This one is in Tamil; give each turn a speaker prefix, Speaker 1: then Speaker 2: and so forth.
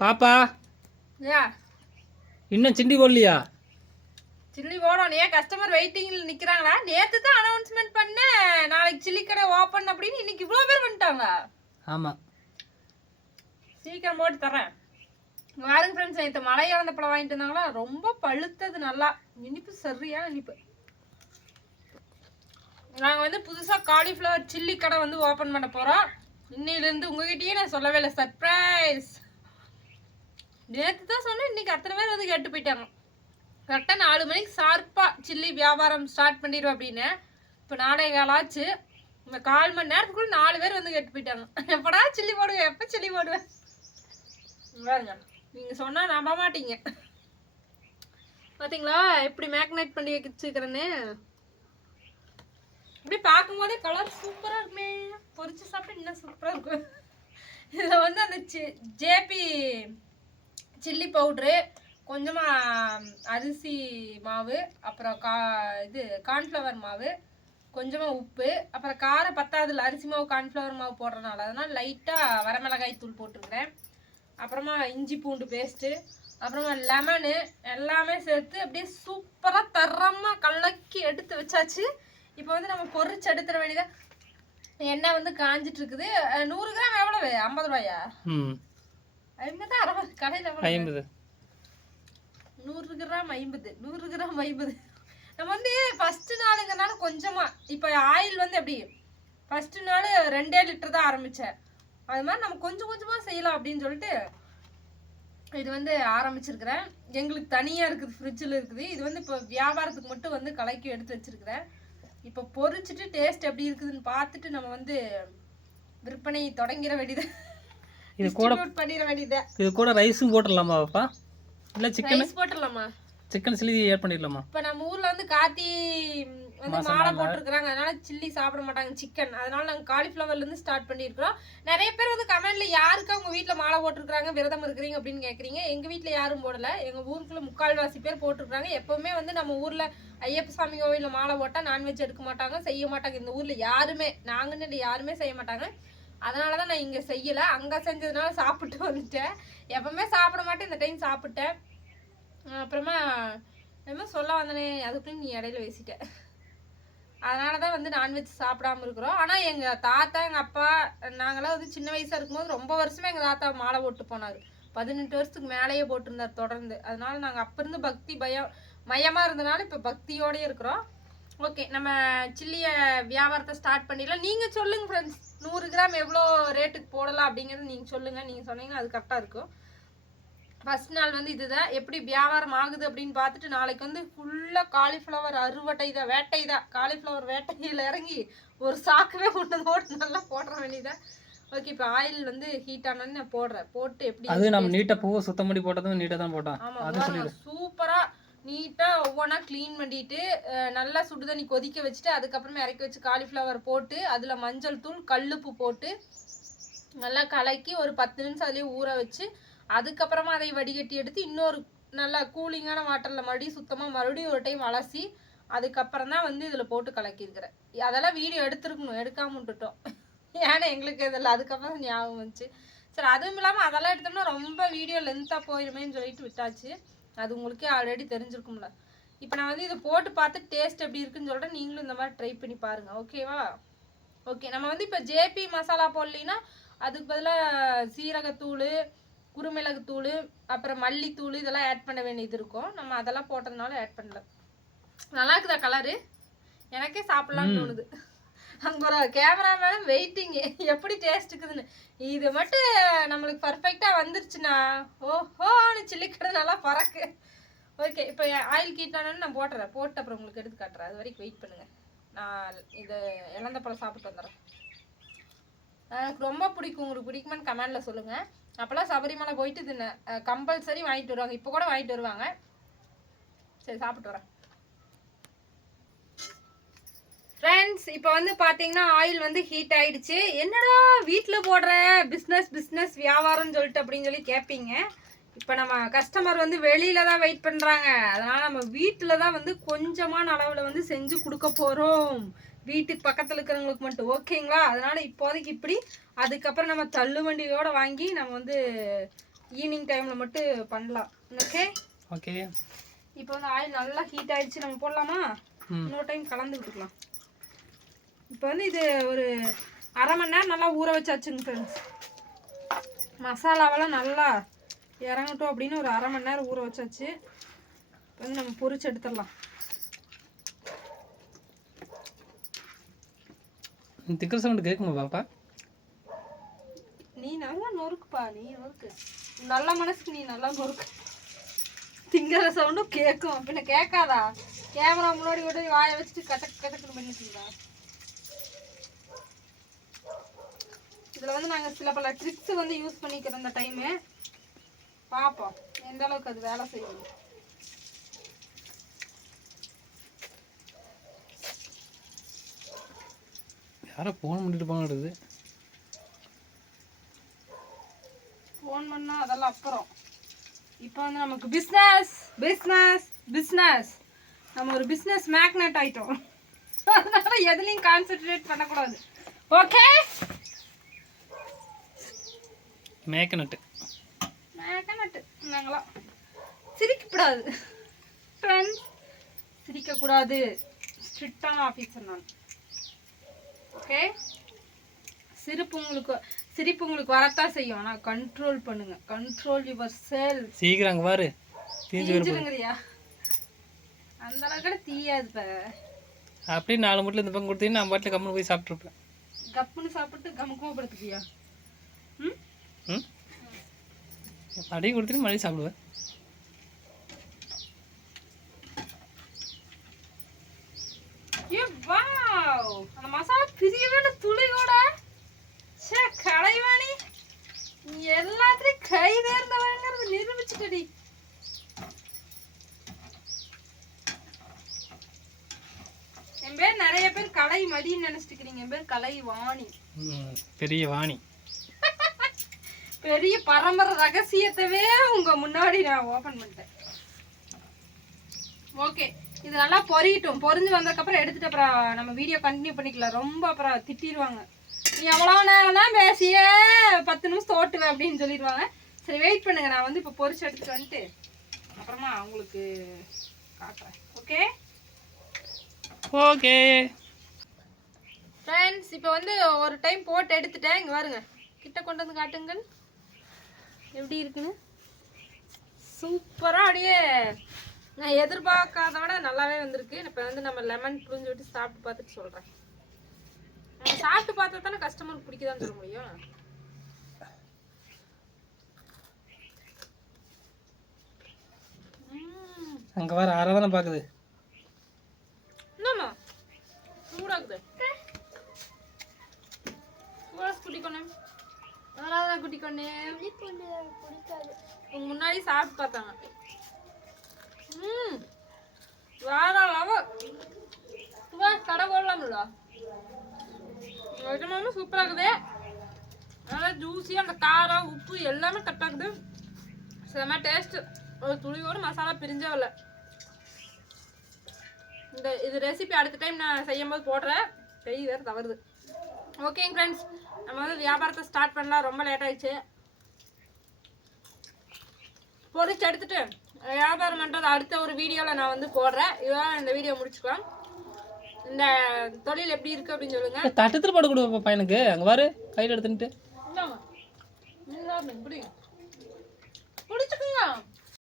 Speaker 1: பாப்பா.
Speaker 2: யா.
Speaker 1: இன்னும் சிண்டி போடலையா?
Speaker 2: சில்லி போடணும். ஏன் கஸ்டமர் வெயிட்டிங்கில் நிற்கிறாங்களா நேற்று தான் அனௌன்ஸ்மெண்ட் பண்ணேன். நாளைக்கு சில்லி கடை ஓப்பன் அப்படின்னு இன்னைக்கு இவ்வளோ பேர் வந்துட்டாங்க.
Speaker 1: ஆமாம்
Speaker 2: சீக்கிரம் போட்டு தரேன். பாருங்க ஃப்ரெண்ட்ஸ் நேற்று மலை இறந்த பழம் வாங்கிட்டு வந்தாங்களா? ரொம்ப பழுத்தது நல்லா. இனிப்பு சரியான இனிப்பு. நாங்கள் வந்து புதுசாக காலிஃப்ளவர் சில்லி கடை வந்து ஓப்பன் பண்ண போகிறோம் இன்னையிலேருந்து உங்ககிட்டயே நான் சொல்லவே இல்லை. சர்ப்ரைஸ் நேற்று தான் சொன்னேன் இன்னைக்கு அத்தனை பேர் வந்து கேட்டு போயிட்டாங்க. கரெக்டாக நாலு மணிக்கு ஷார்ப்பாக சில்லி வியாபாரம் ஸ்டார்ட் பண்ணிடுவோம் அப்படின்னு. இப்போ நாளை காலாச்சு இந்த கால் மணி நேரத்துக்குள்ள நாலு பேர் வந்து கேட்டு போயிட்டாங்க. எப்படா சில்லி போடுவேன் எப்போ சில்லி போடுவேன்? பாருங்க நீங்கள் சொன்னால் நம்ப மாட்டீங்க. பார்த்தீங்களா எப்படி மேக்னேட் பண்ணி வச்சுக்கிறேன்னு இப்படி பார்க்கும்போதே கலர் சூப்பராக இருக்குமே. பொரிச்சு சாப்பிட்டு இன்னும் சூப்பராக இருக்கும். இதில் வந்து அந்த ஜேபி சில்லி பவுட்ரு கொஞ்சமாக அரிசி மாவு அப்புறம் கா இது கார்ன்ஃப்ளவர் மாவு கொஞ்சமாக உப்பு அப்புறம் காரம் பத்தாதுல அரிசி மாவு கார்ன்ஃப்ளவர் மாவு போடுறதுனால. அதனால் லைட்டாக வரமிளகாய் தூள் போட்டிருக்கிறேன் அப்புறமா இஞ்சி பூண்டு பேஸ்ட்டு அப்புறமா லெமனு எல்லாமே சேர்த்து அப்படியே சூப்பராக தரமாக கலக்கி எடுத்து வச்சாச்சு. இப்போ வந்து நம்ம பொரிச்சு எடுத்துட வேண்டியதாக எண்ணெய் வந்து காஞ்சிட்டு இருக்குது. நூறு கிராம் எவ்வளவு? ஐம்பது ரூபாயா? ஐம்பது? அறுபது கடையில்
Speaker 1: ஐம்பது.
Speaker 2: நூறு கிராம் ஐம்பது. நூறு கிராம் ஐம்பது. நம்ம வந்து ஃபர்ஸ்ட் நாளுங்கிறனால கொஞ்சமா இப்போ ஆயில் வந்து எப்படி? ஃபர்ஸ்ட் நாள் ரெண்டே லிட்டர் தான் ஆரம்பிச்சேன். அது மாதிரி நம்ம கொஞ்சம் கொஞ்சமா செய்யலாம் அப்படின்னு சொல்லிட்டு இது வந்து ஆரம்பிச்சிருக்கிறேன். எங்களுக்கு தனியாக இருக்குது ஃப்ரிட்ஜில் இருக்குது. இது வந்து இப்போ வியாபாரத்துக்கு மட்டும் வந்து கலக்கி எடுத்து வச்சிருக்கிறேன். இப்போ பொரிச்சிட்டு டேஸ்ட் எப்படி இருக்குதுன்னு பார்த்துட்டு நம்ம வந்து விற்பனை தொடங்கிட வேண்டியது.
Speaker 1: இது கூட
Speaker 2: பண்ணிட வேண்டியது.
Speaker 1: இது கூட ரைஸும் போட்டுடலாமா பாப்பா? இல்லை சிக்கன்
Speaker 2: ரைஸ் போட்டுடலாமா?
Speaker 1: சிக்கன் சில்லி ஆட் பண்ணிடலாமா?
Speaker 2: இப்ப நம்ம ஊர்ல வந்து காத்தி வந்து மாலை போட்டிருக்கிறாங்க. அதனால சில்லி சாப்பிட மாட்டாங்க சிக்கன் அதனால நாங்க காலிஃபிளவர்ல இருந்து ஸ்டார்ட் பண்ணியிருக்கிறோம். நிறைய பேர் வந்து கமெண்ட்ல யாருக்கு அவங்க வீட்ல மாலை போட்டிருக்காங்க விரதம் இருக்கிறீங்க அப்படின்னு கேக்குறீங்க. எங்க வீட்ல யாரும் போடல. எங்க ஊருக்குள்ள முக்கால்வாசி பேர் போட்டிருக்காங்க எப்பவுமே வந்து நம்ம ஊர்ல ஐயப்ப சாமி கோவில்ல மாலை போட்டா நான்வெஜ் எடுக்க மாட்டாங்க செய்ய மாட்டாங்க. இந்த ஊர்ல யாருமே நாங்கன்னு இல்லை, யாருமே செய்ய மாட்டாங்க. அதனால தான் நான் இங்கே செய்யலை. அங்கே செஞ்சதுனால சாப்பிட்டு வந்துட்டேன். எப்பவுமே சாப்பிட மாட்டேன். இந்த டைம் சாப்பிட்டேன். அப்புறமா என்னமோ சொல்ல வந்தனே அதுக்குள்ளே நீ இடையில பேசிட்ட. அதனால தான் வந்து நான்வெஜ் சாப்பிடாம இருக்கிறோம். ஆனால் எங்கள் தாத்தா எங்கள் அப்பா நாங்களாம் வந்து சின்ன வயசாக இருக்கும்போது ரொம்ப வருஷமே எங்கள் தாத்தா மாலை போட்டு போனார். பதினெட்டு வருஷத்துக்கு மேலேயே போட்டிருந்தார் தொடர்ந்து. அதனால நாங்கள் அப்போ இருந்து பக்தி பயம் மயமாக இருந்தனால இப்போ பக்தியோடயே இருக்கிறோம். ஓகே நம்ம சில்லியை வியாபாரத்தை ஸ்டார்ட் பண்ணிடலாம். நீங்கள் சொல்லுங்கள் ஃப்ரெண்ட்ஸ் நூறு கிராம் எவ்வளோ ரேட்டுக்கு போடலாம் அப்படிங்கிறது நீங்கள் சொல்லுங்கள் நீங்கள் சொன்னீங்கன்னா அது கரெக்டாக இருக்கும். ஃபர்ஸ்ட் நாள் வந்து இதுதான். எப்படி வியாபாரம் ஆகுது அப்படின்னு பார்த்துட்டு நாளைக்கு வந்து ஃபுல்லாக காலிஃப்ளவர் அறுவட்டை தான் வேட்டை தான். காலிஃப்ளவர் வேட்டையில் இறங்கி ஒரு சாக்கவே கொண்டு போட்டு நல்லா போடுற வேண்டியதான் ஓகே இப்போ ஆயில் வந்து ஹீட் ஆனோன்னு நான் போடுறேன். போட்டு எப்படி
Speaker 1: அது நம்ம நீட்டாக பூவை சுத்தம் பண்ணி போட்டதும் நீட்டாக தான் போட்டோம்
Speaker 2: ஆமாம் சூப்பராக நீட்டாக ஒவ்வொன்றா க்ளீன் பண்ணிட்டு நல்லா சுடு தண்ணி கொதிக்க வச்சுட்டு அதுக்கப்புறமே இறக்கி வச்சு காலிஃப்ளவர் போட்டு அதில் மஞ்சள் தூள் கல்லுப்பு போட்டு நல்லா கலக்கி ஒரு பத்து நிமிஷம் அதுலேயே ஊற வச்சு அதுக்கப்புறமா அதை வடிகட்டி எடுத்து இன்னொரு நல்லா கூலிங்கான வாட்டரில் மறுபடியும் சுத்தமாக மறுபடியும் ஒரு டைம் அலசி அதுக்கப்புறம் தான் வந்து இதில் போட்டு கலக்கியிருக்கிறேன். அதெல்லாம் வீடியோ எடுத்துருக்கணும் எடுக்காம விட்டுட்டோம். ஏன்னா எங்களுக்கு இதில் அதுக்கப்புறம் ஞாபகம் வந்துச்சு. சரி அதுவும் இல்லாமல் அதெல்லாம் எடுத்தோம்னா ரொம்ப வீடியோ லென்த்தாக போயிருமேன்னு சொல்லிட்டு விட்டாச்சு. அது உங்களுக்கே ஆல்ரெடி தெரிஞ்சிருக்கும்ல. இப்போ நான் வந்து இதை போட்டு பார்த்து டேஸ்ட் எப்படி இருக்குன்னு சொல்லிட்டு நீங்களும் இந்த மாதிரி ட்ரை பண்ணி பாருங்க. ஓகேவா ஓகே நம்ம வந்து இப்போ ஜேபி மசாலா போடலின்னா அதுக்கு பதிலாக சீரகத்தூள் குருமிளகுத்தூள் அப்புறம் மல்லித்தூள் இதெல்லாம் ஆட் பண்ண வேண்டியது இருக்கும். நம்ம அதெல்லாம் போட்டதுனால ஆட் பண்ணல. நல்லா இருக்குதா கலரு எனக்கே சாப்பிடலாம்னு தோணுது. அங்கே ஒரு கேமராமேன் வெயிட்டிங்கு எப்படி டேஸ்ட் இருக்குதுன்னு. இது மட்டும் நம்மளுக்கு பர்ஃபெக்டாக வந்துருச்சுன்னா ஓஹோன்னு சில்லிக்கடை நல்லா பறக்கு. ஓகே இப்போ ஆயில் கீட்டானு நான் போட்டுறேன். போட்டு அப்புறம் உங்களுக்கு எடுத்து காட்டுறேன். அது வரைக்கும் வெயிட் பண்ணுங்கள் நான் இது இழந்த பழம் சாப்பிட்டு வந்துடுறேன். எனக்கு ரொம்ப பிடிக்கும். உங்களுக்கு பிடிக்குமான்னு கமெண்டில் சொல்லுங்கள் அப்போல்லாம் சபரிமலை போயிட்டு இது கம்பல்சரி வாங்கிட்டு வருவாங்க. இப்போ கூட வாங்கிட்டு வருவாங்க. சரி சாப்பிட்டு வரேன். ஃப்ரெண்ட்ஸ் இப்போ வந்து பார்த்தீங்கன்னா ஆயில் வந்து ஹீட் ஆயிடுச்சு. என்னடா வீட்டில் போடுற பிஸ்னஸ் பிஸ்னஸ் வியாபாரம்னு சொல்லிட்டு அப்படின்னு சொல்லி கேட்பீங்க இப்போ நம்ம கஸ்டமர் வந்து வெளியில தான் வெயிட் பண்ணுறாங்க அதனால நம்ம வீட்டில் தான் வந்து கொஞ்சமான அளவில் வந்து செஞ்சு கொடுக்க போகிறோம் வீட்டுக்கு பக்கத்தில் இருக்கிறவங்களுக்கு மட்டும் ஓகேங்களா அதனால இப்போதைக்கு இப்படி. அதுக்கப்புறம் நம்ம தள்ளுவண்டியோட வாங்கி நம்ம வந்து ஈவினிங் டைமில் மட்டும் பண்ணலாம். ஓகே
Speaker 1: ஓகே
Speaker 2: இப்போ வந்து ஆயில் நல்லா ஹீட் ஆயிடுச்சு. நம்ம போடலாமா? இன்னொரு டைம் கலந்து விட்டுக்கலாம். இப்போ வந்து இது ஒரு அரை மணி நேரம் நல்லா ஊற வச்சாச்சுங்க ஃப்ரெண்ட்ஸ் மசாலாவெல்லாம் நல்லா இறங்கட்டும் அப்படின்னு ஒரு அரை மணி நேரம் ஊற வச்சாச்சு. இப்போ வந்து நம்ம பொரிச்சு எடுத்துடலாம்.
Speaker 1: திக்கர் சவுண்டு கேட்குமா பாப்பா?
Speaker 2: நீ நல்லா நொறுக்குப்பா நீ நொறுக்கு. நல்ல மனசுக்கு நீ நல்லா நொறுக்கு. திங்கிற சவுண்டும் கேட்கும் பின்ன கேட்காதா? கேமரா முன்னாடி கூட வாயை வச்சுட்டு கட்டக் கட்டக்குன்னு பண்ணிட்டுருந்தா இதில் வந்து நாங்கள் சில பல ட்ரிக்ஸ் வந்து யூஸ் பண்ணிக்கிறோம் இந்த டைமு பார்ப்போம் எந்த அளவுக்கு அது வேலை செய்யும்
Speaker 1: யாரோ ஃபோன் பண்ணிட்டு போனாடுது
Speaker 2: ஃபோன் பண்ணால் அதெல்லாம் அப்புறம். இப்போ வந்து நமக்கு பிஸ்னஸ் பிஸ்னஸ் பிஸ்னஸ் நம்ம ஒரு பிஸ்னஸ் மேக்னெட் ஆயிட்டோம். அதனால எதுலையும் கான்சென்ட்ரேட் பண்ணக்கூடாது. ஓகே
Speaker 1: மேக்கனட்டு
Speaker 2: மேக்னெட் நாங்களாம் சிரிக்கக்கூடாது ஃப்ரெண்ட்ஸ் சிரிக்கக்கூடாது. ஸ்ட்ரிக்டான ஆஃபீஸர் நான். ஓகே சிரிப்பு உங்களுக்கு சிரிப்பு உங்களுக்கு வரத்தான் செய்யும். ஆனால் கண்ட்ரோல் பண்ணுங்க. கண்ட்ரோல் யுவர் செல்ஃப்
Speaker 1: சீக்கிரம் பாரு. தீஞ்சு வரும்
Speaker 2: தீஞ்சிருங்கிறியா அந்த அளவுக்கு தீயாது இப்ப.
Speaker 1: அப்படியே நாலு மட்டும் இந்த பக்கம் கொடுத்தீங்கன்னா நான் பாட்டில் கம்முன்னு போய் சாப்பிட்ருப்பேன்
Speaker 2: கப்புன்னு சாப்பிட்டு கமுக்கமா படுத்துக்கியா ம்?
Speaker 1: ம்? அப்படியே கொடுத்துட்டு மறுபடியும் சாப்பிடுவேன்
Speaker 2: அந்த மசாலா பிரியவே இல்லை துளியோட. சே கலைவாணி. நீ எல்லாத்துலயும் கை தேர்ந்தவங்கிறது நிரூபிச்சுட்டடி. என் பேர் நிறைய பேர் கலை மதின்னு நினைச்சிட்டு என் பேர் கலை வாணி
Speaker 1: பெரிய வாணி
Speaker 2: பெரிய பரம்பரை ரகசியத்தவே உங்க முன்னாடி நான் ஓபன் பண்ணிட்டேன். ஓகே இது நல்லா பொரியட்டும். பொரிஞ்சு வந்ததுக்கப்புறம் எடுத்துட்டு அப்புறம் நம்ம வீடியோ கண்டினியூ பண்ணிக்கலாம். ரொம்ப அப்புறம் திட்டிடுவாங்க நீ எவ்வளோ நேரம் தான் பேசியே பத்து நிமிஷம் ஓட்டுவேன் அப்படின்னு சொல்லிடுவாங்க. சரி வெயிட் பண்ணுங்க. நான் வந்து இப்போ பொரிச்சு எடுத்துட்டு வந்துட்டு அப்புறமா உங்களுக்கு காட்டுறேன். ஓகே
Speaker 1: ஓகே
Speaker 2: ஃப்ரெண்ட்ஸ் இப்போ வந்து ஒரு டைம் போட்டு எடுத்துட்டேன். இங்கே பாருங்க. கிட்ட கொண்டு வந்து காட்டுங்கள். எப்படி இருக்குன்னு? சூப்பராக அப்படியே நான் எதிர்பார்க்காத விட நல்லாவே வந்திருக்கு. இப்போ வந்து நம்ம லெமன் புரிஞ்சு விட்டு சாப்பிட்டு பார்த்துட்டு சொல்கிறேன் நம்ம சாப்பிட்டு பார்த்தா தானே கஸ்டமருக்கு பிடிக்குதான்னு சொல்ல முடியும்.
Speaker 1: அங்கே வர அரை தானே பார்க்குது
Speaker 2: என்னம்மா? சூடாகுது. சூடாஸ் குட்டி அதனால குட்டிக்கொண்ணே உங்க முன்னாடி சாப்பிட்டு பார்த்தாங்க. ம். வேற லெவல் வா கடை போடலாம்ல நிஜமாலுமே சூப்பராக இருக்குது. நல்லா ஜூஸியாக அந்த காரம் உப்பு எல்லாமே கட்டாகுது செம்ம டேஸ்ட் ஒரு துளியோட மசாலா பிரிஞ்சே வரல இந்த இது ரெசிபி அடுத்த டைம் நான் செய்யும் போது போடுறேன். கை வேறு தவறுது. ஓகேங்க ஃப்ரெண்ட்ஸ் நம்ம வந்து வியாபாரத்தை ஸ்டார்ட் பண்ணலாம். ரொம்ப லேட் ஆயிடுச்சு. பொரிச்சு எடுத்துட்டு வியாபாரம் பண்ணுறது அடுத்த ஒரு வீடியோவில் நான் வந்து போடுறேன். இதோட இந்த வீடியோ முடிச்சுக்கலாம். இந்த தொழில் எப்படி இருக்கு அப்படின்னு சொல்லுங்க.
Speaker 1: தட்டத்தில் போட்டு கொடு பையனுக்கு அங்கே பாரு கையில்.
Speaker 2: இந்தாங்க, இப்படி